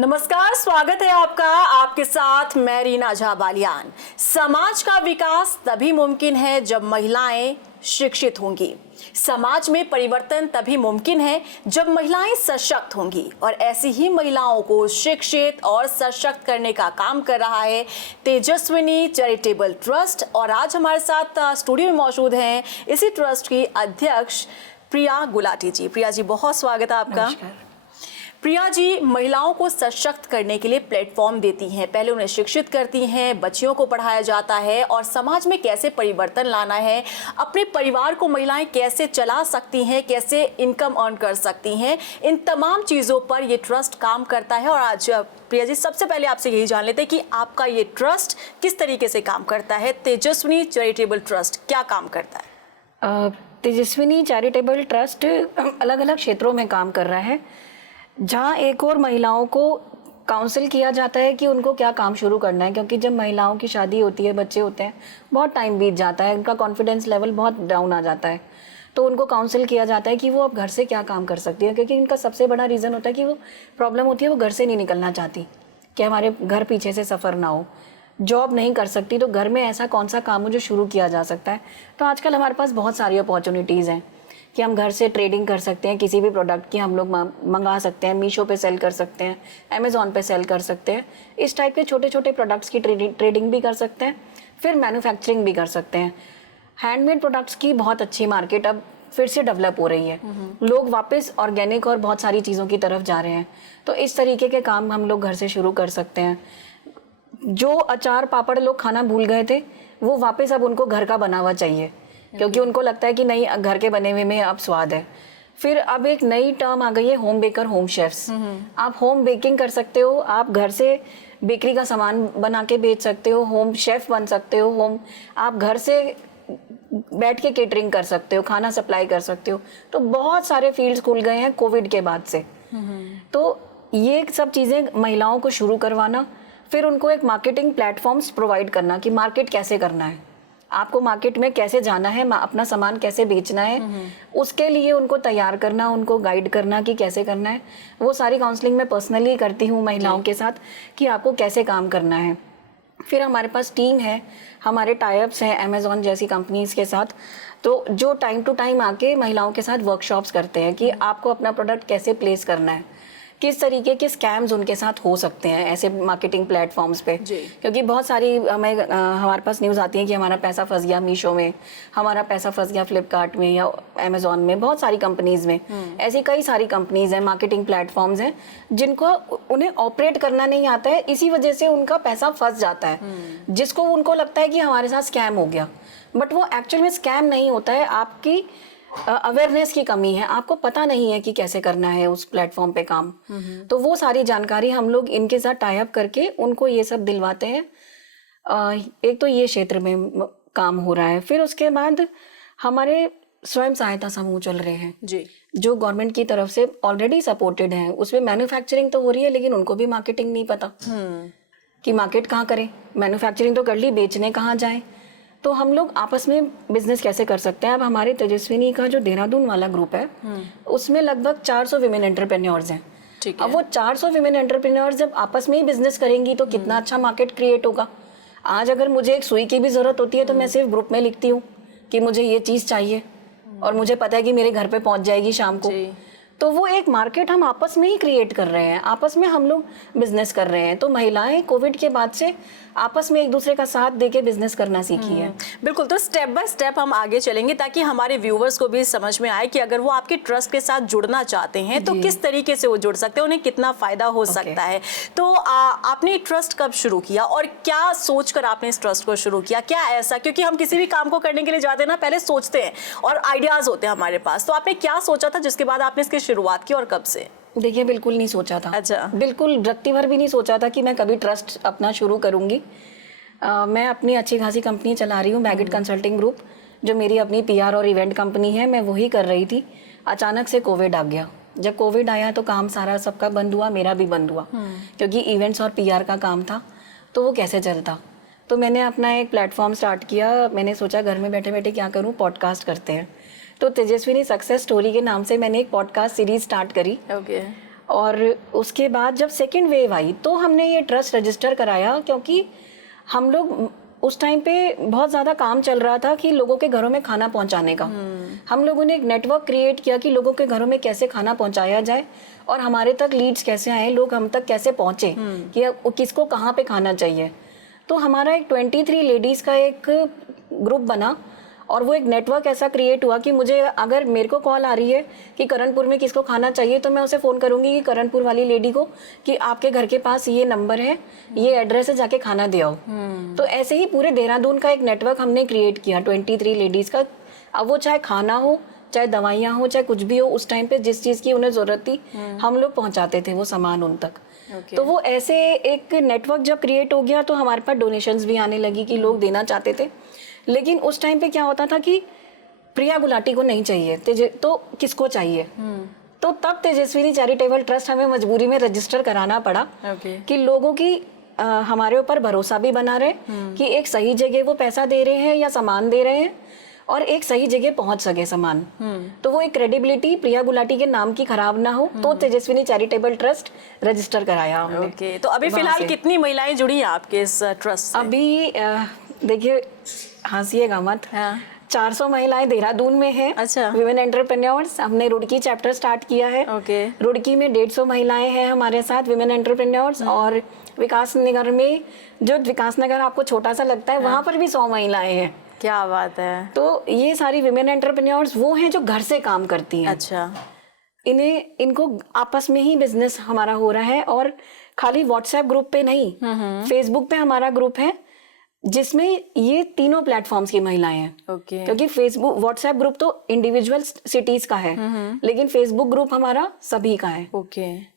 नमस्कार, स्वागत है आपका। आपके साथ मैं रीना झा बालियान। समाज का विकास तभी मुमकिन है जब महिलाएं शिक्षित होंगी। समाज में परिवर्तन तभी मुमकिन है जब महिलाएं सशक्त होंगी और ऐसी ही महिलाओं को शिक्षित और सशक्त करने का काम कर रहा है तेजस्विनी चैरिटेबल ट्रस्ट। और आज हमारे साथ स्टूडियो में मौजूद हैं इसी ट्रस्ट की अध्यक्ष प्रिया गुलाटी जी। प्रिया जी, बहुत स्वागत है आपका। प्रिया जी महिलाओं को सशक्त करने के लिए प्लेटफॉर्म देती हैं, पहले उन्हें शिक्षित करती हैं, बच्चियों को पढ़ाया जाता है और समाज में कैसे परिवर्तन लाना है, अपने परिवार को महिलाएं कैसे चला सकती हैं, कैसे इनकम अर्न कर सकती हैं, इन तमाम चीज़ों पर ये ट्रस्ट काम करता है। और आज प्रिया जी सबसे पहले आपसे यही जान लेते हैं कि आपका ये ट्रस्ट किस तरीके से काम करता है। तेजस्विनी चैरिटेबल ट्रस्ट क्या काम करता है? तेजस्विनी चैरिटेबल ट्रस्ट अलग अलग क्षेत्रों में काम कर रहा है, जहाँ एक और महिलाओं को काउंसिल किया जाता है कि उनको क्या काम शुरू करना है। क्योंकि जब महिलाओं की शादी होती है, बच्चे होते हैं, बहुत टाइम बीत जाता है, उनका कॉन्फिडेंस लेवल बहुत डाउन आ जाता है, तो उनको काउंसिल किया जाता है कि वो अब घर से क्या काम कर सकती है। क्योंकि इनका सबसे बड़ा रीज़न होता है कि वो प्रॉब्लम होती है, वो घर से नहीं निकलना चाहती, कि हमारे घर पीछे से सफ़र ना हो, जॉब नहीं कर सकती, तो घर में ऐसा कौन सा काम हो जो शुरू किया जा सकता है। तो आजकल हमारे पास बहुत सारी अपॉर्चुनिटीज़ हैं कि हम घर से ट्रेडिंग कर सकते हैं, किसी भी प्रोडक्ट की हम लोग मंगा सकते हैं, मीशो पे सेल कर सकते हैं, अमेज़ॉन पे सेल कर सकते हैं। इस टाइप के छोटे छोटे प्रोडक्ट्स की ट्रेडिंग भी कर सकते हैं, फिर मैन्युफैक्चरिंग भी कर सकते हैं। हैंडमेड प्रोडक्ट्स की बहुत अच्छी मार्केट अब फिर से डेवलप हो रही है, लोग वापस ऑर्गेनिक और बहुत सारी चीज़ों की तरफ जा रहे हैं। तो इस तरीके के काम हम लोग घर से शुरू कर सकते हैं। जो अचार पापड़ लोग खाना भूल गए थे, वो वापस अब उनको घर का बना हुआ चाहिए, क्योंकि उनको लगता है कि नहीं, घर के बने हुए में अब स्वाद है। फिर अब एक नई टर्म आ गई है, होम बेकर, होम शेफ्स। आप होम बेकिंग कर सकते हो, आप घर से बेकरी का सामान बना के बेच सकते हो, होम शेफ बन सकते हो, आप घर से बैठ के केटरिंग कर सकते हो, खाना सप्लाई कर सकते हो। तो बहुत सारे फील्ड्स खुल गए हैं कोविड के बाद से। तो ये सब चीज़ें महिलाओं को शुरू करवाना, फिर उनको एक मार्केटिंग प्लेटफॉर्म्स प्रोवाइड करना कि मार्केट कैसे करना है, आपको मार्केट में कैसे जाना है, अपना सामान कैसे बेचना है, उसके लिए उनको तैयार करना, उनको गाइड करना कि कैसे करना है। वो सारी काउंसलिंग मैं पर्सनली करती हूँ महिलाओं के साथ कि आपको कैसे काम करना है। फिर हमारे पास टीम है, हमारे टाइप्स हैं अमेज़ॉन जैसी कंपनीज़ के साथ, तो जो टाइम टू टाइम आके महिलाओं के साथ वर्कशॉप्स करते हैं कि आपको अपना प्रोडक्ट कैसे प्लेस करना है, किस तरीके के स्कैम्स उनके साथ हो सकते हैं ऐसे मार्केटिंग प्लेटफॉर्म्स पे। क्योंकि बहुत सारी हमारे पास न्यूज़ आती है कि हमारा पैसा फंस गया मीशो में, हमारा पैसा फंस गया फ्लिपकार्ट में या अमेज़ॉन में, बहुत सारी कंपनीज़ में। ऐसी कई सारी कंपनीज़ हैं, मार्केटिंग प्लेटफॉर्म्स हैं, जिनको उन्हें ऑपरेट करना नहीं आता है, इसी वजह से उनका पैसा फंस जाता है, जिसको उनको लगता है कि हमारे साथ स्कैम हो गया। बट वो एक्चुअल में स्कैम नहीं होता है, आपकी अवेयरनेस की कमी है, आपको पता नहीं है कि कैसे करना है उस प्लेटफॉर्म पे काम। तो वो सारी जानकारी हम लोग इनके साथ टाई अप करके उनको ये सब दिलवाते हैं। एक तो ये क्षेत्र में काम हो रहा है। फिर उसके बाद हमारे स्वयं सहायता समूह चल रहे हैं जी, जो गवर्नमेंट की तरफ से ऑलरेडी सपोर्टेड हैं। उसमें मैन्युफैक्चरिंग तो हो रही है, लेकिन उनको भी मार्केटिंग नहीं पता कि मार्केट कहाँ करें। मैन्युफैक्चरिंग तो कर ली, बेचने कहाँ जाएं। तो हम लोग आपस में बिजनेस कैसे कर सकते हैं। अब हमारे तेजस्विनी का जो देहरादून वाला ग्रुप है, उसमें लगभग 400 विमेन एंटरप्रेन्योर्स हैं। अब वो 400 विमेन एंटरप्रेन्योर्स जब आपस में ही बिजनेस करेंगी तो कितना अच्छा मार्केट क्रिएट होगा। आज अगर मुझे एक सुई की भी जरूरत होती है तो मैं सिर्फ ग्रुप में लिखती हूँ कि मुझे ये चीज़ चाहिए, और मुझे पता है कि मेरे घर पे पहुँच जाएगी शाम को। तो वो एक मार्केट हम आपस में ही क्रिएट कर रहे हैं, आपस में हम लोग बिजनेस कर रहे हैं। तो महिलाएं कोविड के बाद से आपस में एक दूसरे का साथ देके बिजनेस करना सीखी है। बिल्कुल, तो स्टेप बाय स्टेप हम आगे चलेंगे ताकि हमारे व्यूवर्स को भी समझ में आए कि अगर वो आपके ट्रस्ट के साथ जुड़ना चाहते हैं तो किस तरीके से वो जुड़ सकते हैं, उन्हें कितना फायदा हो सकता है। तो आपने ट्रस्ट कब शुरू किया और क्या सोचकर आपने इस ट्रस्ट को शुरू किया? क्या ऐसा, क्योंकि हम किसी भी काम को करने के लिए जाते हैं ना, पहले सोचते हैं और आइडियाज होते हैं हमारे पास। तो आपने क्या सोचा था जिसके बाद आपने इसकी शुरुआत की और कब से? देखिए, बिल्कुल नहीं सोचा था। अच्छा। बिल्कुल रत्ती भर भी नहीं सोचा था कि मैं कभी ट्रस्ट अपना शुरू करूंगी। मैं अपनी अच्छी खासी कंपनी चला रही हूँ, मैगिट कंसल्टिंग ग्रुप, जो मेरी अपनी पीआर और इवेंट कंपनी है। मैं वही कर रही थी। अचानक से कोविड आ गया। जब कोविड आया तो काम सारा सबका बंद हुआ, मेरा भी बंद हुआ, क्योंकि इवेंट्स और पीआर का काम था, तो वो कैसे चलता। तो मैंने अपना एक प्लेटफॉर्म स्टार्ट किया। मैंने सोचा घर में बैठे बैठे क्या करूँ, पॉडकास्ट करते हैं। तो तेजस्विनी सक्सेस स्टोरी के नाम से मैंने एक पॉडकास्ट सीरीज स्टार्ट करी। और उसके बाद जब सेकेंड वेव आई तो हमने ये ट्रस्ट रजिस्टर कराया, क्योंकि हम लोग उस टाइम पे बहुत ज़्यादा काम चल रहा था कि लोगों के घरों में खाना पहुंचाने का। हम लोगों ने एक नेटवर्क क्रिएट किया कि लोगों के घरों में कैसे खाना पहुंचाया जाए और हमारे तक लीड्स कैसे आए, लोग हम तक कैसे पहुंचे कि किसको कहाँ पे खाना चाहिए। तो हमारा एक 23 लेडीज़ का एक ग्रुप बना और वो एक नेटवर्क ऐसा क्रिएट हुआ कि मुझे अगर मेरे को कॉल आ रही है कि करणपुर में किसको खाना चाहिए तो मैं उसे फ़ोन करूंगी कि करणपुर वाली लेडी को कि आपके घर के पास ये नंबर है, ये एड्रेस है, जाके खाना दे आओ। तो ऐसे ही पूरे देहरादून का एक नेटवर्क हमने क्रिएट किया 23 लेडीज़ का। अब वो चाहे खाना हो, चाहे दवाइयाँ हो, चाहे कुछ भी हो, उस टाइम पे जिस चीज़ की उन्हें ज़रूरत थी हम लोग पहुँचाते थे वो सामान उन तक। तो वो ऐसे एक नेटवर्क जब क्रिएट हो गया तो हमारे पास डोनेशंस भी आने लगी कि लोग देना चाहते थे। लेकिन उस टाइम पे क्या होता था कि प्रिया गुलाटी को नहीं चाहिए तो किसको चाहिए। तो तब तेजस्विनी चैरिटेबल ट्रस्ट हमें मजबूरी में रजिस्टर कराना पड़ा कि लोगों की हमारे ऊपर भरोसा भी बना रहे कि एक सही जगह वो पैसा दे रहे हैं या सामान दे रहे हैं और एक सही जगह पहुंच सके सामान। तो वो एक क्रेडिबिलिटी प्रिया गुलाटी के नाम की खराब ना हो, तो तेजस्विनी चैरिटेबल ट्रस्ट रजिस्टर कराया हमने। तो अभी फिलहाल कितनी महिलाएं जुड़ी हैं आपके इस ट्रस्ट से? अभी देखिए, हंसिएगा मत, 400 महिलाएं देहरादून में हैं। अच्छा। Women entrepreneurs. हमने रुड़की चैप्टर स्टार्ट किया है। रुड़की में 150 महिलाएं हैं हमारे साथ विमेन एंटरप्रेन्योर्स। और विकास नगर में, जो विकास नगर आपको छोटा सा लगता है, वहां पर भी 100 महिलाएं हैं। क्या बात है। तो ये सारी विमेन एंटरप्रेन्योर्स वो हैं जो घर से काम करती हैं। अच्छा। इनको आपस में ही बिजनेस हमारा हो रहा है और खाली व्हाट्सएप ग्रुप पे नहीं, फेसबुक पे हमारा ग्रुप है जिसमें ये तीनों प्लेटफॉर्म्स की महिलाएं हैं। क्योंकि फेसबुक व्हाट्सएप ग्रुप तो इंडिविजुअल सिटीज का है, लेकिन फेसबुक ग्रुप हमारा सभी का है।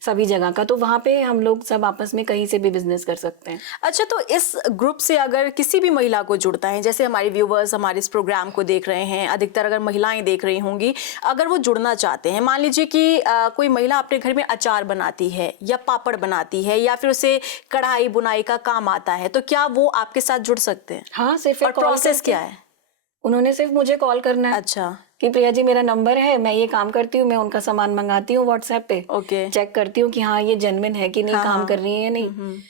सभी जगह का। तो वहाँ पे हम लोग सब आपस में कहीं से भी बिजनेस कर सकते हैं। अच्छा, तो इस ग्रुप से अगर किसी भी महिला को जुड़ता है, जैसे हमारे व्यूवर्स हमारे इस प्रोग्राम को देख रहे हैं, अधिकतर अगर महिलाएं देख रही होंगी, अगर वो जुड़ना चाहते हैं, मान लीजिए कि कोई महिला अपने घर में अचार बनाती है या पापड़ बनाती है या फिर उसे कढ़ाई बुनाई का काम आता है, तो क्या वो आपके साथ जुड़ सकते हैं? हाँ, सिर्फ और प्रोसेस क्या है? उन्होंने सिर्फ मुझे कॉल करना है। अच्छा। कि प्रिया जी मेरा नंबर है, मैं ये काम करती हूँ, मैं उनका सामान मंगाती हूँ व्हाट्सएप पे। चेक करती हूँ कि हाँ ये जेन्युइन है कि नहीं, काम कर रही है या नहीं।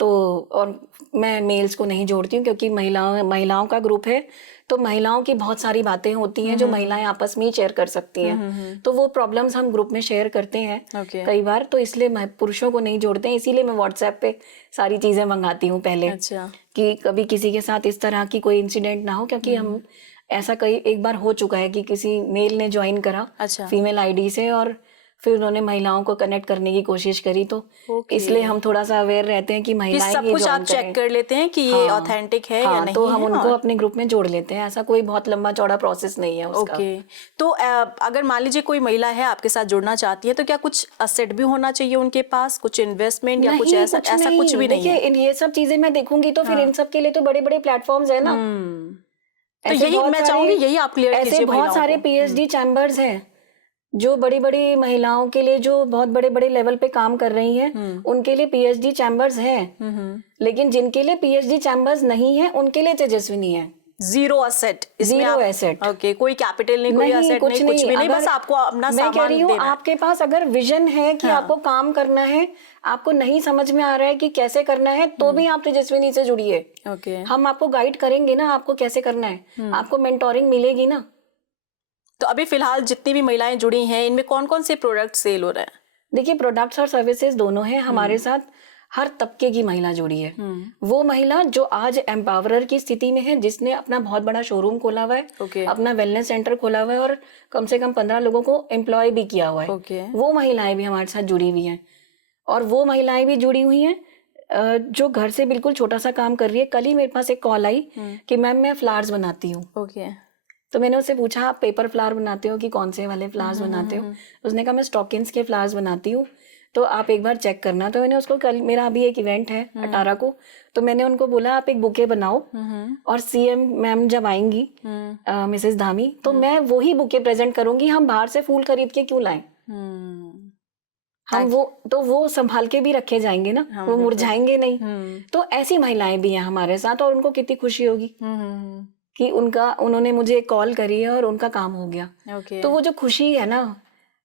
तो और मैं मेल्स को नहीं जोड़ती हूँ क्योंकि महिलाओं का ग्रुप है, तो महिलाओं की बहुत सारी बातें होती हैं जो महिलाएं आपस में ही शेयर कर सकती हैं। तो वो प्रॉब्लम्स हम ग्रुप में शेयर करते हैं कई बार, तो इसलिए मैं पुरुषों को नहीं जोड़ते हैं। इसीलिए मैं व्हाट्सएप पे सारी चीजें मंगाती हूँ पहले। अच्छा। कि कभी किसी के साथ इस तरह की कोई इंसिडेंट ना हो, क्योंकि हम ऐसा एक बार हो चुका है कि किसी मेल ने ज्वाइन करा फीमेल आईडी से और फिर उन्होंने महिलाओं को कनेक्ट करने की कोशिश करी। तो इसलिए हम थोड़ा सा अवेयर रहते हैं कि महिलाएं सब कुछ आप चेक कर लेते हैं कि ये ऑथेंटिक है या नहीं। तो हम उनको अपने ग्रुप में जोड़ लेते हैं। ऐसा कोई बहुत लंबा चौड़ा प्रोसेस नहीं है उसका। तो अगर मान लीजिए कोई महिला है आपके साथ जुड़ना चाहती है, तो क्या कुछ असेट भी होना चाहिए उनके पास, कुछ इन्वेस्टमेंट या कुछ ऐसा कुछ भी नहीं है? देखिए, ये सब चीजें मैं देखूंगी तो फिर इन सब के लिए तो बड़े बड़े प्लेटफॉर्म्स है ना। तो यही मैं चाहूंगी, यही आप क्लियर कीजिए। ऐसे बहुत सारे पीएचडी चैम्बर्स हैं जो बड़ी बड़ी महिलाओं के लिए, जो बहुत बड़े बड़े लेवल पे काम कर रही हैं, उनके लिए पीएचडी चैम्बर्स हैं। लेकिन जिनके लिए पीएचडी चैम्बर्स नहीं है उनके लिए तेजस्विनी है। Zero asset. Zero asset. Okay, कोई कैपिटल नहीं, कोई एसेट नहीं, कुछ भी नहीं, बस आपको अपना सामान देना है। मैं कह रही हूँ, आपके पास अगर विजन है कि आपको काम करना है, आपको नहीं समझ में आ रहा है कि कैसे करना है, तो भी आप तेजस्विनी से जुड़िए। हम आपको गाइड करेंगे ना, आपको कैसे करना है, आपको मेंटोरिंग मिलेगी ना। तो अभी फिलहाल जितनी भी महिलाएं जुड़ी हैं, इनमें कौन कौन से प्रोडक्ट सेल हो रहे हैं? देखिए, प्रोडक्ट्स और सर्विसेज दोनों हैं। हमारे साथ हर तबके की महिला जुड़ी है। वो महिला जो आज एम्पावरर की स्थिति में है, जिसने अपना बहुत बड़ा शोरूम खोला हुआ है, अपना वेलनेस सेंटर खोला हुआ है और कम से कम 15 लोगों को एम्प्लॉय भी किया हुआ है। वो महिलाएं भी हमारे साथ जुड़ी हुई हैं। और वो महिलाएं भी जुड़ी हुई हैं जो घर से बिल्कुल छोटा सा काम कर रही है। कल ही मेरे पास एक कॉल आई कि मैम मैं फ्लावर्स बनाती हूँ। तो मैंने उससे पूछा, आप पेपर फ्लावर बनाते हो कि कौन से वाले फ्लावर्स बनाते हो? उसने कहा मैं स्टॉकिंग्स के फ्लावर्स बनाती हूँ, तो आप एक बार चेक करना। तो मैंने उसको, कल मेरा अभी एक इवेंट है 18 को, तो मैंने उनको बोला आप एक बुके बनाओ और सीएम मैम जब आएंगी, मिसेस धामी, तो मैं वही बुके प्रेजेंट करूंगी। हम बाहर से फूल खरीद के क्यों लाएं? हम वो संभाल के भी रखे जाएंगे ना, वो मुरझाएंगे नहीं। तो ऐसी महिलाएं भी हैं हमारे साथ और उनको कितनी खुशी होगी कि उन्होंने मुझे कॉल करी है और उनका काम हो गया। तो वो जो खुशी है ना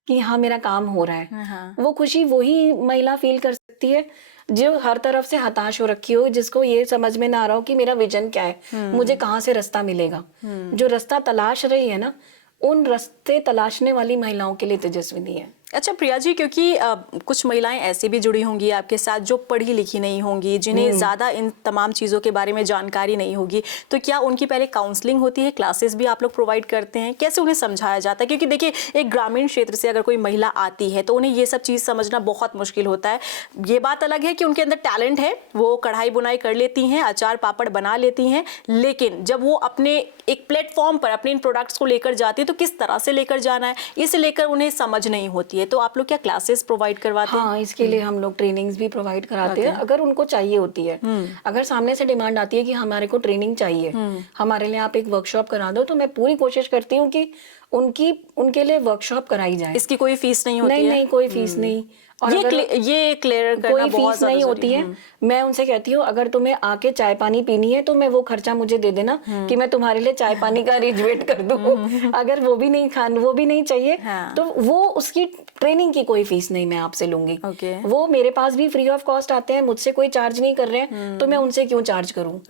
कि हाँ मेरा काम हो रहा है। हाँ। वो खुशी वही महिला फील कर सकती है जो हर तरफ से हताश हो रखी हो, जिसको ये समझ में ना आ रहा हो कि मेरा विजन क्या है, मुझे कहाँ से रास्ता मिलेगा। जो रास्ता तलाश रही है ना, उन रास्ते तलाशने वाली महिलाओं के लिए तेजस्विनी है। अच्छा प्रिया जी, क्योंकि कुछ महिलाएं ऐसी भी जुड़ी होंगी आपके साथ जो पढ़ी लिखी नहीं होंगी, जिन्हें ज़्यादा इन तमाम चीज़ों के बारे में जानकारी नहीं होगी, तो क्या उनकी पहले काउंसलिंग होती है, क्लासेस भी आप लोग प्रोवाइड करते हैं, कैसे उन्हें समझाया जाता है? क्योंकि देखिए एक ग्रामीण क्षेत्र से अगर कोई महिला आती है तो उन्हें ये सब चीज़ समझना बहुत मुश्किल होता है। ये बात अलग है कि उनके अंदर टैलेंट है, वो कढ़ाई बुनाई कर लेती हैं, अचार पापड़ बना लेती हैं, लेकिन जब वो अपने एक प्लेटफॉर्म पर अपने इन प्रोडक्ट्स को लेकर जाती है तो किस तरह से लेकर जाना है, इसे लेकर उन्हें समझ नहीं होती है। तो आप लोग क्या क्लासेस प्रोवाइड करवाते हैं? हाँ, इसके लिए हम लोग ट्रेनिंग्स भी प्रोवाइड कराते हैं, अगर उनको चाहिए होती है। अगर सामने से डिमांड आती है कि हमारे को ट्रेनिंग चाहिए, हमारे लिए आप एक वर्कशॉप करा दो, तो मैं पूरी कोशिश करती हूँ कि उनके लिए वर्कशॉप कराई जाए। इसकी कोई फीस नहीं होती है? नहीं, कोई फीस नहीं। और ये क्लियर करना कोई बहुत फीस नहीं होती है। मैं उनसे कहती हूँ अगर तुम्हें आके चाय पानी पीनी है तो मैं वो खर्चा मुझे दे देना कि मैं तुम्हारे लिए चाय पानी का अरेंजमेंट कर दूँ। अगर वो भी नहीं चाहिए तो वो उसकी ट्रेनिंग की कोई फीस नहीं मैं आपसे लूंगी। वो मेरे पास भी फ्री ऑफ कॉस्ट आते हैं, मुझसे कोई चार्ज नहीं कर रहे हैं, तो मैं उनसे क्यों चार्ज करूँ?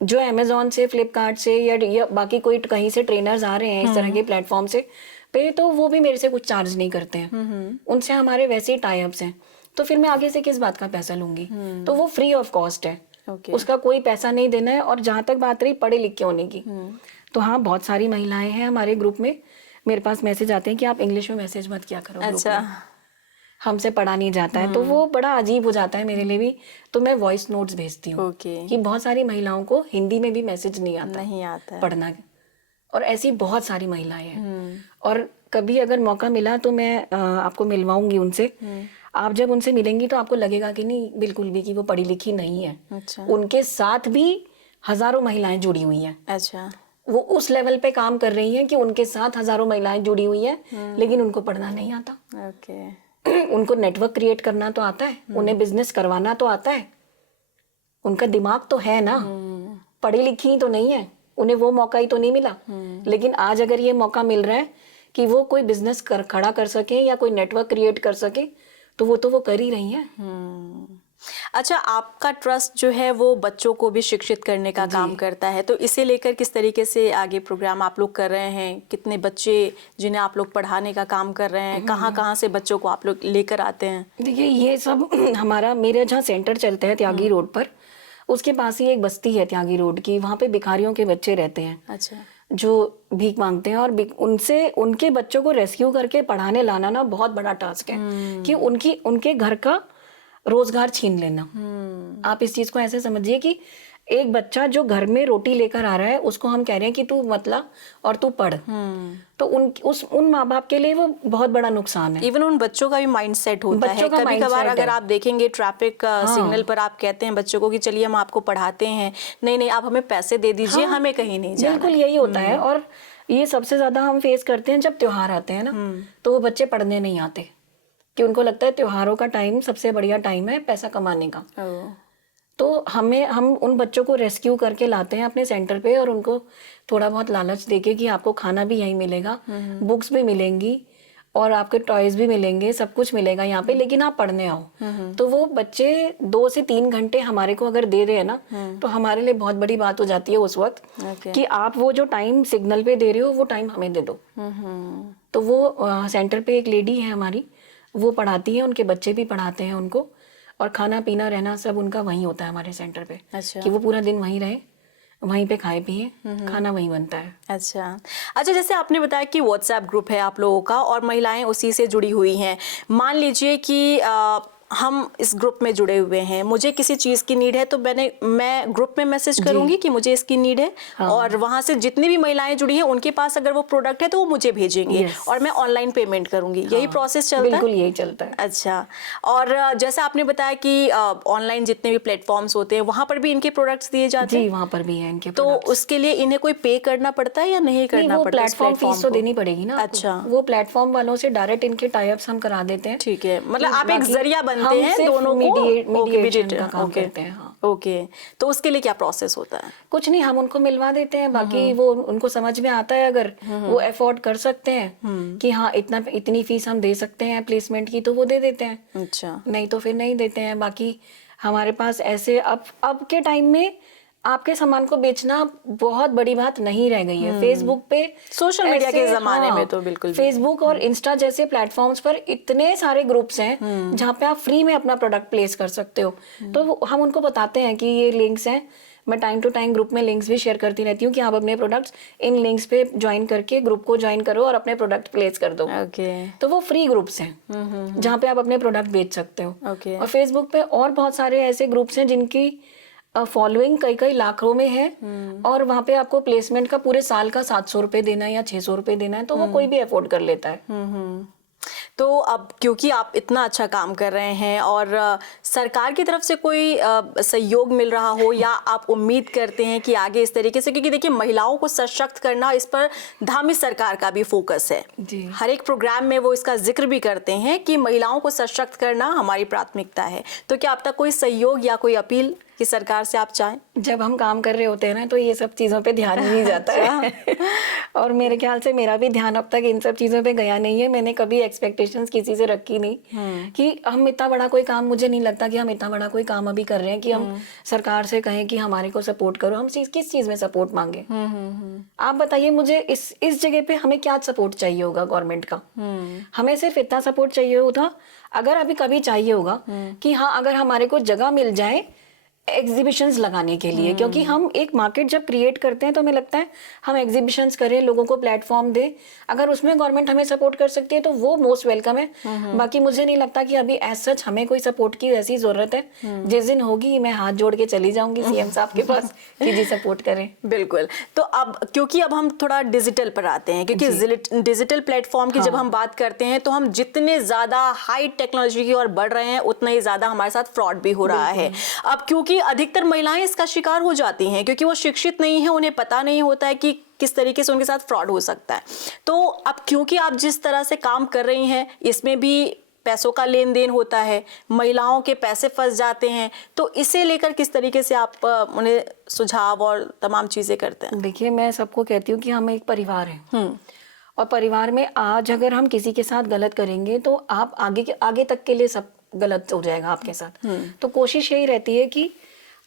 जो अमेजोन से, फ्लिपकार्ट से या बाकी कोई कहीं से ट्रेनर्स आ रहे हैं इस तरह के प्लेटफॉर्म से पे, तो वो भी मेरे से कुछ चार्ज नहीं करते हैं। उनसे हमारे वैसे ही टाई अप्स हैं, तो फिर मैं आगे से किस बात का पैसा लूंगी? तो वो फ्री ऑफ कॉस्ट है, उसका कोई पैसा नहीं देना है। और जहां तक बात रही पढ़े लिखे होने की, तो हाँ बहुत सारी महिलाएं हैं हमारे ग्रुप में, मेरे पास मैसेज आते हैं कि आप इंग्लिश में मैसेज मत किया करो, अच्छा हमसे पढ़ा नहीं जाता है। तो वो बड़ा अजीब हो जाता है मेरे लिए भी, तो मैं वॉइस नोट्स भेजती हूँ कि बहुत सारी महिलाओं को हिंदी में भी मैसेज नहीं आता पढ़ना, और ऐसी बहुत सारी महिलाएं हैं। और कभी अगर मौका मिला तो मैं आपको मिलवाऊंगी उनसे। आप जब उनसे मिलेंगी तो आपको लगेगा कि नहीं बिल्कुल भी कि वो पढ़ी लिखी नहीं है। अच्छा। उनके साथ भी हजारों महिलाएं जुड़ी हुई हैं। अच्छा। वो उस लेवल पे काम कर रही हैं कि उनके साथ हजारों महिलाएं जुड़ी हुई हैं, लेकिन उनको पढ़ना नहीं आता। उनको नेटवर्क क्रिएट करना तो आता है, उन्हें बिजनेस करवाना तो आता है, उनका दिमाग तो है ना, पढ़ी लिखी तो नहीं है, उन्हें वो मौका ही तो नहीं मिला। लेकिन आज अगर ये मौका मिल रहा है कि वो कोई बिजनेस खड़ा कर सके या कोई नेटवर्क क्रिएट कर सके, तो वो कर ही रही हैं। अच्छा, आपका ट्रस्ट जो है वो बच्चों को भी शिक्षित करने का काम करता है, तो इसे लेकर किस तरीके से आगे प्रोग्राम आप लोग कर रहे हैं? कितने बच्चे जिन्हें आप लोग पढ़ाने का काम कर रहे हैं, कहाँ से बच्चों को आप लोग लेकर आते हैं? देखिए ये सब मेरे जहाँ सेंटर चलता है त्यागी रोड पर, उसके पास ही एक बस्ती है त्यागी रोड की, वहाँ पे भिखारियों के बच्चे रहते हैं। अच्छा। जो भीख मांगते हैं, और उनके बच्चों को रेस्क्यू करके पढ़ाने लाना ना बहुत बड़ा टास्क है कि उनके घर का रोजगार छीन लेना। आप इस चीज को ऐसे समझिए कि एक बच्चा जो घर में रोटी लेकर आ रहा है, उसको हम कह रहे हैं कि तू मत ला और तू पढ़, तो उन माँ बाप के लिए वो बहुत बड़ा नुकसान है। इवन उन बच्चों का भी माइंडसेट होता है। कभी कभार अगर आप देखेंगे ट्रैफिक सिग्नल पर आप कहते हैं बच्चों को कि चलिए हम आपको पढ़ाते हैं, नहीं आप हमें पैसे दे दीजिए, हमें कहीं नहीं जाना। बिल्कुल यही होता है। और ये सबसे ज्यादा हम फेस करते हैं जब त्योहार आते हैं ना, तो वो बच्चे पढ़ने नहीं आते, कि उनको लगता है त्योहारों का टाइम सबसे बढ़िया टाइम है पैसा कमाने का। तो हम उन बच्चों को रेस्क्यू करके लाते हैं अपने सेंटर पे, और उनको थोड़ा बहुत लालच देके कि आपको खाना भी यहीं मिलेगा, बुक्स भी मिलेंगी और आपके टॉयज भी मिलेंगे, सब कुछ मिलेगा यहाँ पे, लेकिन आप पढ़ने आओ। तो वो बच्चे 2 से 3 घंटे हमारे को अगर दे रहे हैं ना, तो हमारे लिए बहुत बड़ी बात हो जाती है उस वक्त कि आप वो जो टाइम सिग्नल पे दे रहे हो वो टाइम हमें दे दो। तो वो सेंटर पे एक लेडी है हमारी, वो पढ़ाती है, उनके बच्चे भी पढ़ाते हैं उनको, और खाना पीना रहना सब उनका वहीं होता है हमारे सेंटर पे। अच्छा। कि वो पूरा दिन वहीं रहे, वहीं पे खाए पिए, खाना वहीं बनता है। अच्छा, जैसे आपने बताया कि व्हाट्सएप ग्रुप है आप लोगों का और महिलाएं उसी से जुड़ी हुई हैं। मान लीजिए कि हम इस ग्रुप में जुड़े हुए हैं, मुझे किसी चीज़ की नीड है, तो मैं ग्रुप में मैसेज करूंगी कि मुझे इसकी नीड है। हाँ। और वहां से जितनी भी महिलाएं जुड़ी हैं उनके पास अगर वो प्रोडक्ट है तो वो मुझे भेजेंगे। और मैं ऑनलाइन पेमेंट करूंगी। हाँ। यही प्रोसेस चलता है? बिल्कुल यही चलता है। अच्छा, और जैसे आपने बताया कि ऑनलाइन जितने भी प्लेटफॉर्म्स होते हैं वहां पर भी इनके प्रोडक्ट्स दिए जाते हैं? जी, वहाँ पर भी है इनके। तो उसके लिए इन्हें कोई पे करना पड़ता है या नहीं करना पड़ता? प्लेटफॉर्म फीस तो देनी पड़ेगी ना। अच्छा। वो प्लेटफॉर्म वालों से डायरेक्ट इनके टाई अप्स हम करा देते हैं। ठीक है, मतलब आप एक जरिया बनते हैं दोनों को, मीडिएशन का काम करते हैं। हाँ। ओके, तो उसके लिए क्या प्रोसेस होता है? कुछ नहीं, हम उनको मिलवा देते हैं, बाकी वो उनको समझ में आता है, अगर वो अफोर्ड कर सकते हैं कि हाँ इतनी फीस हम दे सकते हैं प्लेसमेंट की, तो वो दे देते हैं। अच्छा। नहीं तो फिर नहीं देते हैं। बाकी हमारे पास ऐसे अब के टाइम में आपके सामान को बेचना बहुत बड़ी बात नहीं रह गई है। फेसबुक पे, सोशल मीडिया के ज़माने हाँ, में तो बिल्कुल फेसबुक और इंस्टा जैसे प्लेटफॉर्म्स पर इतने सारे ग्रुप्स हैं जहाँ पे आप फ्री में अपना प्रोडक्ट प्लेस कर सकते हो। तो हम उनको बताते हैं कि ये लिंक्स हैं। मैं टाइम टू टाइम ग्रुप में लिंक्स भी शेयर करती रहती हूँ कि आप अपने प्रोडक्ट्स इन लिंक्स पे ज्वाइन करके ग्रुप को ज्वाइन करो और अपने प्रोडक्ट प्लेस कर दो। ओके। तो वो फ्री ग्रुप्स हैं जहाँ पे आप अपने प्रोडक्ट बेच सकते हो। ओके। और फेसबुक पे और बहुत सारे ऐसे ग्रुप्स हैं जिनकी फॉलोइंग कई कई लाखों में है, और वहाँ पे आपको प्लेसमेंट का पूरे साल का 700 रुपये देना है या 600 रुपये देना है, तो वो कोई भी अफोर्ड कर लेता है। तो अब क्योंकि आप इतना अच्छा काम कर रहे हैं और सरकार की तरफ से कोई सहयोग मिल रहा हो, या आप उम्मीद करते हैं कि आगे इस तरीके से, क्योंकि देखिए महिलाओं को सशक्त करना, इस पर धामी सरकार का भी फोकस है जी। हर एक प्रोग्राम में वो इसका जिक्र भी करते हैं कि महिलाओं को सशक्त करना हमारी प्राथमिकता है। तो क्या अब तक कोई सहयोग या कोई अपील कि सरकार से आप चाहें? जब हम काम कर रहे होते हैं ना, तो ये सब चीज़ों पे ध्यान नहीं जाता है। और मेरे ख्याल से मेरा भी ध्यान अब तक इन सब चीज़ों पे गया नहीं है। मैंने कभी एक्सपेक्टेशंस किसी से रखी नहीं कि हम इतना बड़ा कोई काम, मुझे नहीं लगता कि हम इतना बड़ा कोई काम अभी कर रहे हैं कि हम सरकार से कहें कि हमारे को सपोर्ट करो। हम किस चीज़ में सपोर्ट मांगे? आप बताइए मुझे, इस जगह पे हमें क्या सपोर्ट चाहिए होगा गवर्नमेंट का? हमें सिर्फ इतना सपोर्ट चाहिए होता, अगर अभी कभी चाहिए होगा कि हाँ, अगर हमारे को जगह मिल जाए एग्जीबिशंस लगाने के लिए, क्योंकि हम एक मार्केट जब क्रिएट करते हैं तो हमें लगता है हम एग्जीबिशंस करें, लोगों को प्लेटफॉर्म दे। अगर उसमें गवर्नमेंट हमें सपोर्ट कर सकती है तो वो मोस्ट वेलकम है। बाकी मुझे नहीं लगता कि अभी एज सच हमें कोई सपोर्ट की ऐसी जरूरत है। जिस दिन होगी मैं हाथ जोड़ के चली जाऊंगी सीएम साहब के पास कि जी सपोर्ट करें। बिल्कुल। तो अब क्योंकि अब हम थोड़ा डिजिटल पर आते हैं, क्योंकि डिजिटल प्लेटफॉर्म की जब हम बात करते हैं तो हम जितने ज्यादा हाई टेक्नोलॉजी की ओर बढ़ रहे हैं उतना ही ज्यादा हमारे साथ फ्रॉड भी हो रहा है। अब क्योंकि अधिकतर महिलाएं इसका शिकार हो जाती हैं, क्योंकि वो शिक्षित नहीं है, उन्हें पता नहीं होता है कि किस तरीके से उनके साथ फ्रॉड हो सकता है। तो अब क्योंकि आप जिस तरह से काम कर रही हैं, इसमें भी पैसों का लेन देन होता है, महिलाओं के पैसे फंस जाते हैं, तो इसे लेकर किस तरीके से आप उन्हें सुझाव और तमाम चीजें करते हैं? देखिए, मैं सबको कहती हूँ कि हम एक परिवार हैं, और परिवार में आज अगर हम किसी के साथ गलत करेंगे तो आप आगे तक के लिए सब गलत हो जाएगा आपके साथ। तो कोशिश यही रहती है कि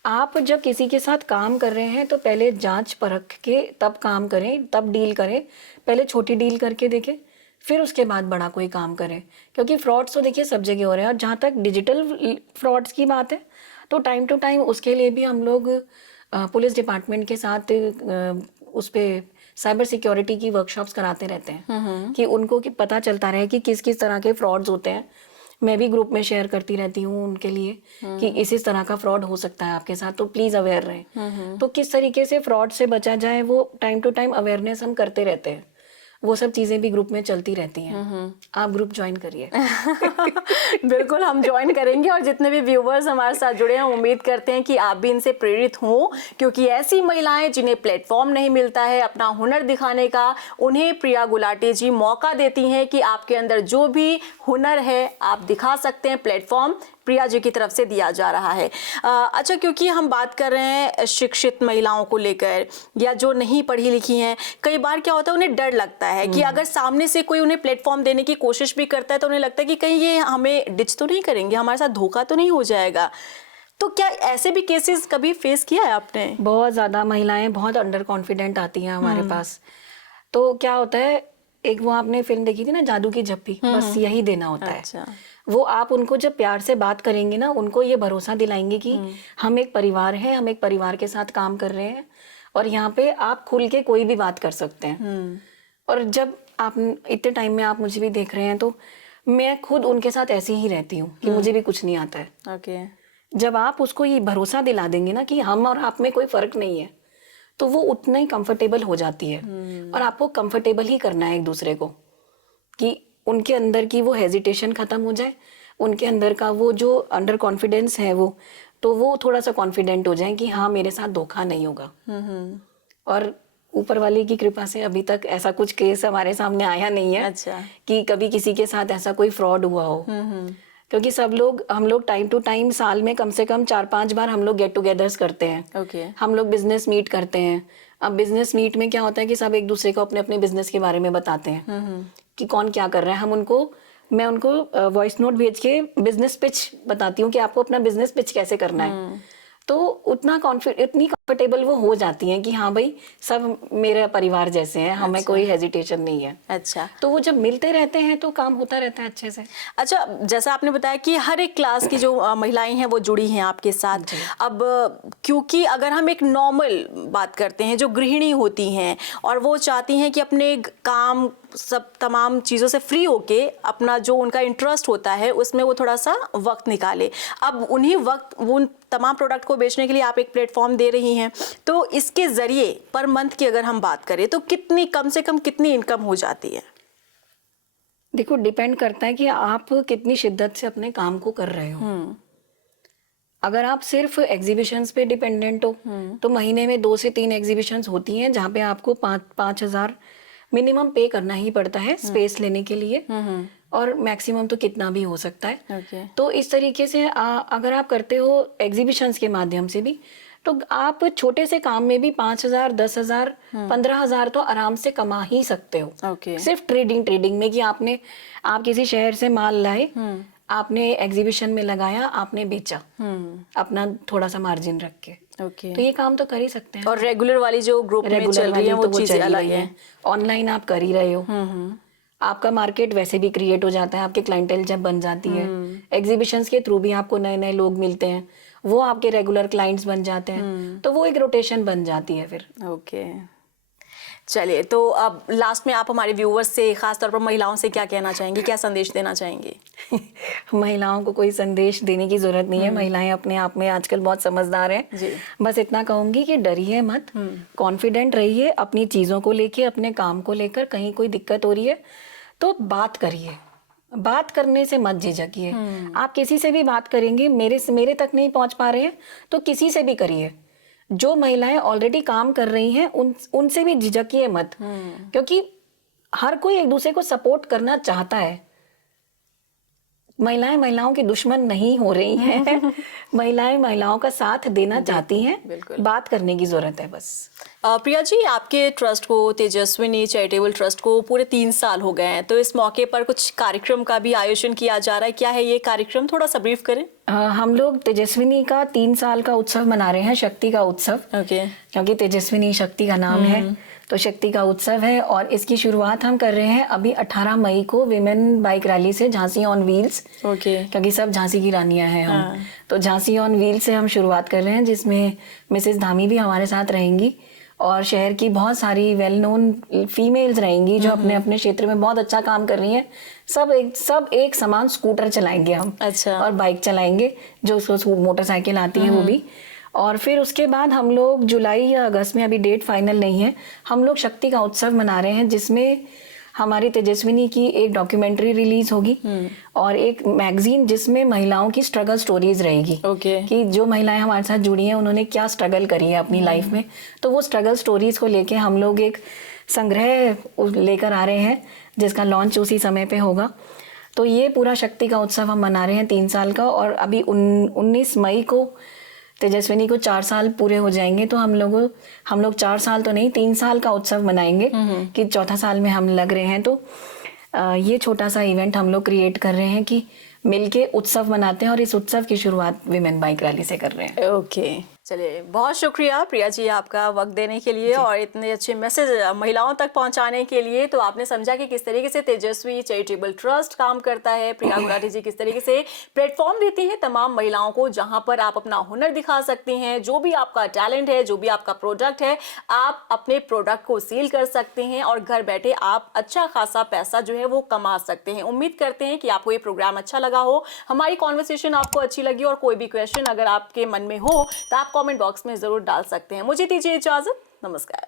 आप जब किसी के साथ काम कर रहे हैं तो पहले जांच परख के तब काम करें, तब डील करें। पहले छोटी डील करके देखें, फिर उसके बाद बड़ा कोई काम करें, क्योंकि फ्रॉड्स तो देखिए सब जगह हो रहे हैं। और जहाँ तक डिजिटल फ्रॉड्स की बात है तो टाइम टू टाइम उसके लिए भी हम लोग पुलिस डिपार्टमेंट के साथ उस पर साइबर सिक्योरिटी की वर्कशॉप्स कराते रहते हैं कि उनको पता चलता रहे कि किस किस तरह के फ्रॉड्स होते हैं। मैं भी ग्रुप में शेयर करती रहती हूँ उनके लिए कि इस तरह का फ्रॉड हो सकता है आपके साथ, तो प्लीज अवेयर रहें। तो किस तरीके से फ्रॉड से बचा जाए वो टाइम टू टाइम अवेयरनेस हम करते रहते हैं। वो सब चीजें भी ग्रुप में चलती रहती हैं। आप ग्रुप ज्वाइन करिए। बिल्कुल, हम ज्वाइन करेंगे, और जितने भी व्यूवर्स हमारे साथ जुड़े हैं उम्मीद करते हैं कि आप भी इनसे प्रेरित हों, क्योंकि ऐसी महिलाएं जिन्हें प्लेटफॉर्म नहीं मिलता है अपना हुनर दिखाने का, उन्हें प्रिया गुलाटी जी मौका देती हैं कि आपके अंदर जो भी हुनर है आप दिखा सकते हैं। प्लेटफॉर्म प्रिया जी की तरफ से दिया जा रहा है। अच्छा, क्योंकि हम बात कर रहे हैं शिक्षित महिलाओं को लेकर, या जो नहीं पढ़ी लिखी हैं, कई बार क्या होता है उन्हें डर लगता है कि अगर सामने से कोई उन्हें प्लेटफॉर्म देने की कोशिश भी करता है तो उन्हें लगता है कि कहीं ये हमें डिच तो नहीं करेंगे, हमारे साथ धोखा तो नहीं हो जाएगा। तो क्या ऐसे भी केसेस कभी फेस किया है आपने? बहुत ज़्यादा महिलाएं बहुत अंडर कॉन्फिडेंट आती हैं हमारे पास। तो क्या होता है, एक वो आपने फिल्म देखी थी ना, जादू की झप्पी, बस यही देना होता है। वो आप उनको जब प्यार से बात करेंगे ना, उनको ये भरोसा दिलाएंगे कि हम एक परिवार है, हम एक परिवार के साथ काम कर रहे हैं, और यहाँ पे आप खुल के कोई भी बात कर सकते हैं। और जब आप इतने टाइम में आप मुझे भी देख रहे हैं तो मैं खुद उनके साथ ऐसे ही रहती हूँ कि मुझे भी कुछ नहीं आता है। ओके। जब आप उसको ये भरोसा दिला देंगे ना कि हम और आप में कोई फर्क नहीं है, तो वो उतना ही कंफर्टेबल हो जाती है। और आपको कंफर्टेबल ही करना है एक दूसरे को, कि उनके अंदर की वो हेजिटेशन खत्म हो जाए, उनके अंदर का वो जो अंडर कॉन्फिडेंस है वो थोड़ा सा कॉन्फिडेंट हो जाए कि हाँ, मेरे साथ धोखा नहीं होगा। और ऊपर वाले की कृपा से अभी तक ऐसा कुछ केस हमारे सामने आया नहीं है। अच्छा। कि कभी किसी के साथ ऐसा कोई फ्रॉड हुआ हो। क्योंकि हम लोग टाइम टू टाइम साल में कम से कम 4-5 बार हम लोग गेट टुगेदर्स करते हैं। ओके। हम लोग बिजनेस मीट करते हैं। अब बिजनेस मीट में क्या होता है कि सब एक दूसरे को अपने अपने बिजनेस के बारे में बताते हैं कि कौन क्या कर रहा है। मैं उनको वॉइस नोट भेज के बिजनेस पिच बताती हूँ कि आपको अपना बिजनेस पिच कैसे करना है। तो इतनी कंफर्टेबल वो हो जाती हैं कि हाँ भाई सब मेरे परिवार जैसे हैं, हमें कोई हेजिटेशन नहीं है। अच्छा, तो वो जब मिलते रहते हैं तो काम होता रहता है अच्छे से। अच्छा, जैसा आपने बताया कि हर एक क्लास की जो महिलाएं हैं वो जुड़ी हैं आपके साथ। अब क्योंकि अगर हम एक नॉर्मल बात करते हैं, जो गृहिणी होती हैं और वो चाहती हैं कि अपने काम सब तमाम चीज़ों से फ्री होके अपना जो उनका इंटरेस्ट होता है उसमें वो थोड़ा सा वक्त निकाले। अब उन तमाम प्रोडक्ट को बेचने के लिए आप एक प्लेटफॉर्म दे रही हैं, तो इसके ज़रिए पर मंथ की अगर हम बात करें तो कम से कम कितनी इनकम हो जाती है? देखो, डिपेंड करता है कि आप कितनी शिद्दत से अपने काम को कर रहे हो। अगर आप सिर्फ एग्जीबिशंस पे डिपेंडेंट हो तो महीने में 2 से 3 एग्जीबिशंस होती हैं जहाँ पे आपको 5,000 मिनिमम पे करना ही पड़ता है स्पेस लेने के लिए, और मैक्सिमम तो कितना भी हो सकता है। तो इस तरीके से अगर आप करते हो एग्जीबिशंस के माध्यम से भी, तो आप छोटे से काम में भी 5,000, 10,000, 15,000 तो आराम से कमा ही सकते हो। सिर्फ ट्रेडिंग में कि आप किसी शहर से माल लाए, आपने एग्जीबिशन में लगाया, आपने बेचा, अपना थोड़ा सा मार्जिन रख के। तो ये काम तो कर ही सकते हैं। और रेगुलर वाली जो ग्रुप में चल रही है वो चीजें अलग है। ऑनलाइन आप कर ही रहे हो, आपका मार्केट वैसे भी क्रिएट हो जाता है, आपके क्लाइंटेल जब बन जाती है। एग्जीबिशंस के थ्रू भी आपको नए नए लोग मिलते हैं, वो आपके रेगुलर क्लाइंट्स बन जाते हैं, तो वो एक रोटेशन बन जाती है फिर। ओके, चलिए, तो अब लास्ट में आप हमारे व्यूवर्स से, खास तौर पर महिलाओं से क्या कहना चाहेंगी, क्या संदेश देना चाहेंगी? महिलाओं को कोई संदेश देने की जरूरत नहीं है, महिलाएं अपने आप में आजकल बहुत समझदार हैं जी। बस इतना कहूंगी कि डरिए मत, कॉन्फिडेंट रहिए अपनी चीजों को लेके, अपने काम को लेकर। कहीं कोई दिक्कत हो रही है तो बात करिए, बात करने से मत झिझकिए। आप किसी से भी बात करेंगे, मेरे तक नहीं पहुंच पा रहे हैं तो किसी से भी करिए। जो महिलाएं ऑलरेडी काम कर रही हैं उनसे भी झिझकिए मत, क्योंकि हर कोई एक दूसरे को सपोर्ट करना चाहता है। महिलाएं महिलाओं की दुश्मन नहीं हो रही हैं। महिलाएं महिलाओं का साथ देना चाहती हैं, बात करने की जरूरत है बस। प्रिया जी, आपके ट्रस्ट को, तेजस्विनी चैरिटेबल ट्रस्ट को पूरे 3 साल हो गए हैं, तो इस मौके पर कुछ कार्यक्रम का भी आयोजन किया जा रहा है। क्या है ये कार्यक्रम, थोड़ा सा ब्रीफ करें। हम लोग तेजस्विनी का 3 साल का उत्सव मना रहे हैं, शक्ति का उत्सव। क्योंकि तेजस्विनी शक्ति का नाम है, तो शक्ति का उत्सव है। और इसकी शुरुआत हम कर रहे हैं अभी 18 मई को विमेन बाइक रैली से, झांसी ऑन व्हील्स। क्योंकि सब झांसी की रानियां हैं हम, तो झांसी ऑन व्हील्स से हम शुरुआत कर रहे हैं, जिसमें मिसेस धामी भी हमारे साथ रहेंगी और शहर की बहुत सारी वेल नोन फीमेल्स रहेंगी जो अपने अपने क्षेत्र में बहुत अच्छा काम कर रही हैं। सब एक समान स्कूटर चलाएंगे हम। अच्छा। और बाइक चलाएंगे, जो उसको मोटरसाइकिल आती है वो भी। और फिर उसके बाद हम लोग जुलाई या अगस्त में, अभी डेट फाइनल नहीं है, हम लोग शक्ति का उत्सव मना रहे हैं, जिसमें हमारी तेजस्विनी की एक डॉक्यूमेंट्री रिलीज होगी और एक मैगजीन जिसमें महिलाओं की स्ट्रगल स्टोरीज रहेगी। कि जो महिलाएं हमारे साथ जुड़ी हैं उन्होंने क्या स्ट्रगल करी है अपनी लाइफ में, तो वो स्ट्रगल स्टोरीज को लेके हम लोग एक संग्रह लेकर आ रहे हैं, जिसका लॉन्च उसी समय पे होगा। तो ये पूरा शक्ति का उत्सव हम मना रहे हैं 3 साल का। और अभी 19 मई को तेजस्विनी को 4 साल पूरे हो जाएंगे, तो हम लोग 4 साल तो नहीं, 3 साल का उत्सव मनाएंगे कि 4था साल में हम लग रहे हैं। तो ये छोटा सा इवेंट हम लोग क्रिएट कर रहे हैं कि मिलके उत्सव मनाते हैं, और इस उत्सव की शुरुआत विमेन बाइक रैली से कर रहे हैं। ओके, चलिए, बहुत शुक्रिया प्रिया जी आपका वक्त देने के लिए और इतने अच्छे मैसेज महिलाओं तक पहुंचाने के लिए। तो आपने समझा कि किस तरीके से तेजस्वी चैरिटेबल ट्रस्ट काम करता है, प्रिया गुलाटी जी किस तरीके से प्लेटफॉर्म देती हैं तमाम महिलाओं को, जहां पर आप अपना हुनर दिखा सकती हैं। जो भी आपका टैलेंट है, जो भी आपका प्रोडक्ट है, आप अपने प्रोडक्ट को सेल कर सकते हैं और घर बैठे आप अच्छा खासा पैसा जो है वो कमा सकते हैं। उम्मीद करते हैं कि आपको ये प्रोग्राम अच्छा लगा हो, हमारी कॉन्वर्सेशन आपको अच्छी लगी, और कोई भी क्वेश्चन अगर आपके मन में हो तो आप कमेंट बॉक्स में जरूर डाल सकते हैं। मुझे दीजिए इजाजत, नमस्कार।